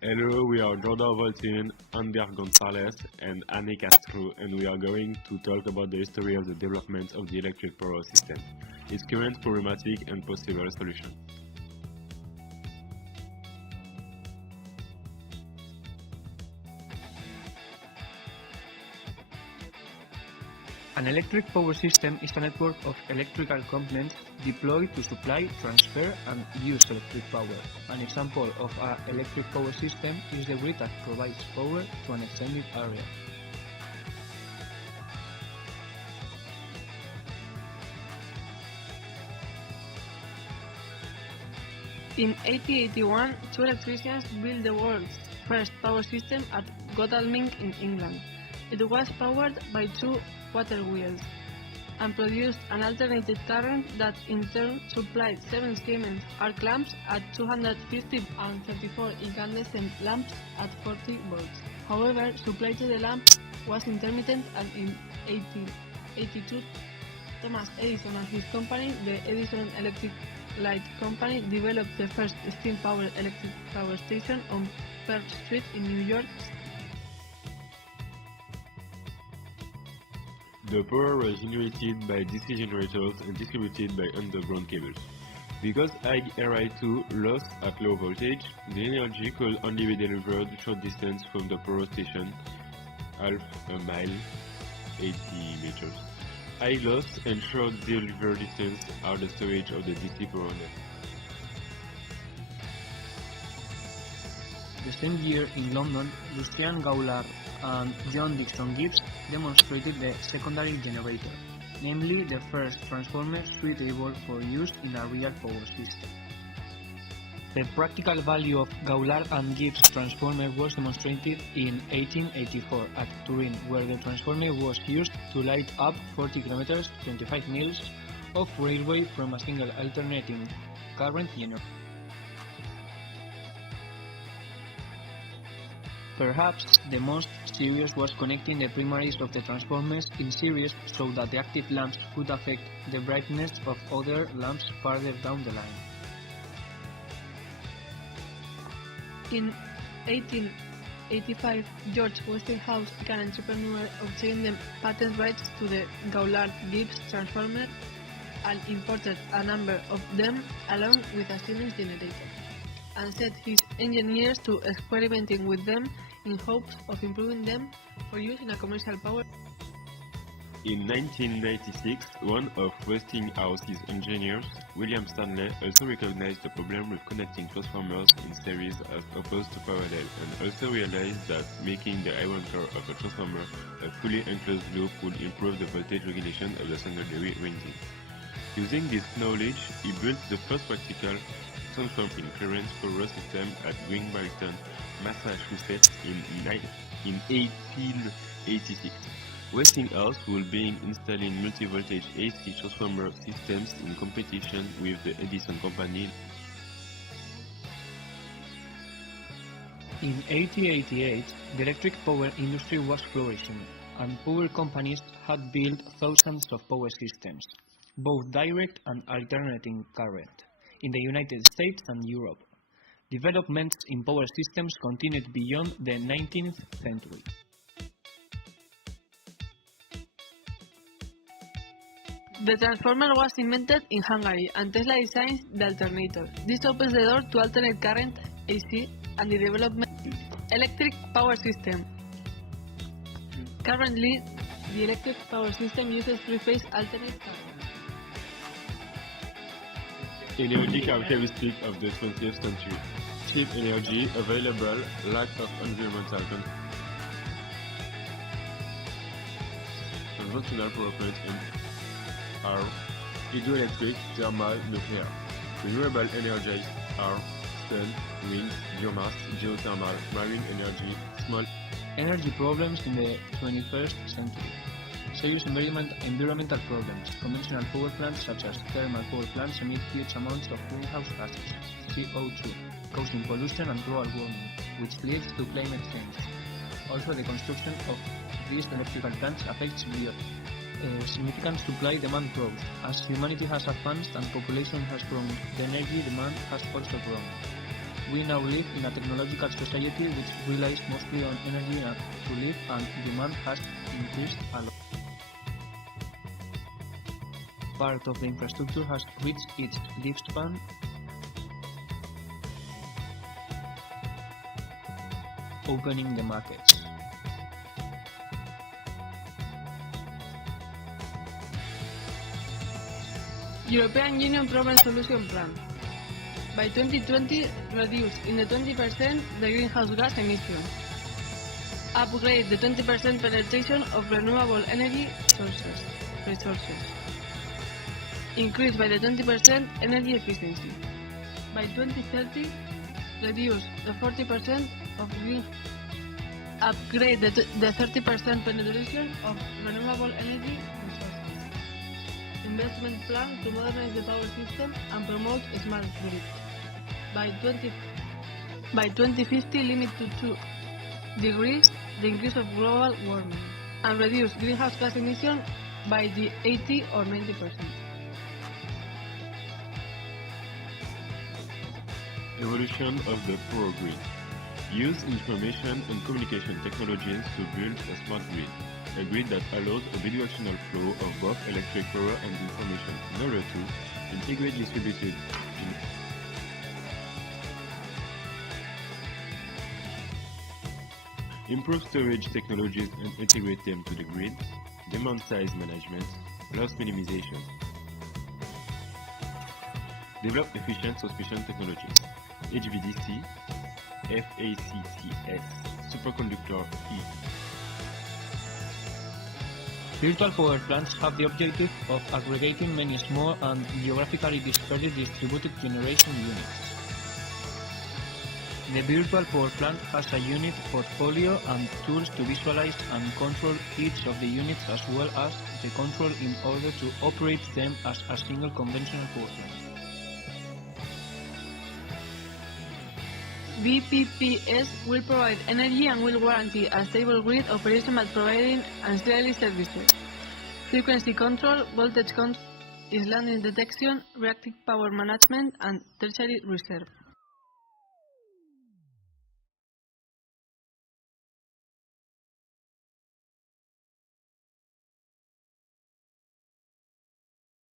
Hello, we are Jordao Voltine, González, and Castro, and we are going to talk about the history of the development of the electric power system, its current problematic and possible solution. An electric power system is a network of electrical components deployed to supply, transfer, and use electric power. An example of an electric power system is the grid that provides power to an extended area. In 1881, two electricians built the world's first power system at Godalming in England. It was powered by two water wheels and produced an alternating current that in turn supplied 7 Siemens arc lamps at 250 and 34 incandescent lamps at 40 volts. However, supply to the lamp was intermittent, and in 1882, Thomas Edison and his company, the Edison Electric Light Company, developed the first steam-powered electric power station on Pearl Street in New York. The power was generated by DC generators and distributed by underground cables. Because Ri2 lost at low voltage, the energy could only be delivered short distance from the power station, half a mile, 80 meters. High loss and short delivery distance are the storage of the DC power net. The same year in London, Lucian Gaulard and John Dixon Gibbs demonstrated the secondary generator, namely the first transformer suitable for use in a real power system. The practical value of Gaulard and Gibbs' transformer was demonstrated in 1884 at Turin, where the transformer was used to light up 40 kilometers, 25 miles, of railway from a single alternating current generator. Perhaps the most serious was connecting the primaries of the transformers in series so that the active lamps could affect the brightness of other lamps farther down the line. In 1885, George Westinghouse, an entrepreneur, obtained the patent rights to the Gaulard-Gibbs transformer and imported a number of them along with a Siemens generator, and set his engineers to experimenting with them in hopes of improving them for use in a commercial power. In 1996, one of Westinghouse's engineers, William Stanley, also recognized the problem with connecting transformers in series as opposed to parallel, and also realized that making the iron core of a transformer a fully enclosed loop would improve the voltage regulation of the secondary winding. Using this knowledge, he built the first practical transforming current power system at Greenbrighton, Massachusetts in 1886. Westinghouse will be installing multi-voltage AC transformer systems in competition with the Edison Company. In 1888, the electric power industry was flourishing, and power companies had built thousands of power systems, both direct and alternating current, in the United States and Europe. Developments in power systems continued beyond the 19th century. The transformer was invented in Hungary, and Tesla designed the alternator. This opens the door to alternate current AC and the development of electric power system. Currently, the electric power system uses three-phase alternate current. Energy characteristic of the 20th century: cheap energy available, lack of environmental conventional power plants are hydroelectric, thermal, nuclear. Renewable energies are sun, wind, biomass, geothermal, marine energy, small Energy problems in the 21st century. Serious environmental problems. Conventional power plants such as thermal power plants emit huge amounts of greenhouse gases, CO2, causing pollution and global warming, which leads to climate change. Also, the construction of these electrical plants affects significant supply-demand growth. As humanity has advanced and population has grown, the energy demand has also grown. we now live in a technological society which relies mostly on energy to live, and demand has increased a lot. Part of the infrastructure has reached its lifespan, opening the markets. European Union Problem Solution Plan. By 2020, reduce in the 20% the greenhouse gas emission. Upgrade the 20% penetration of renewable energy resources. Increase by the 20% energy efficiency. By 2030, reduce the 40% of upgrade the 30% penetration of renewable energy resources. Investment plan to modernize the power system and promote a smart grid. By 2050, limit to 2 degrees the increase of global warming and reduce greenhouse gas emission by the 80 or 90%. Evolution of the power grid. Use information and communication technologies to build a smart grid. A grid that allows a bidirectional flow of both electric power and information in order to integrate distributed improve storage technologies and integrate them to the grid, demand size management, loss minimization. Develop efficient suspension technologies, HVDC, FACTS, superconductor E. Virtual power plants have the objective of aggregating many small and geographically dispersed distributed generation units. The virtual power plant has a unit portfolio and tools to visualize and control each of the units, as well as the control in order to operate them as a single conventional power plant. VPPs will provide energy and will guarantee a stable grid operation by providing ancillary services, frequency control, voltage control, islanding detection, reactive power management, and tertiary reserve.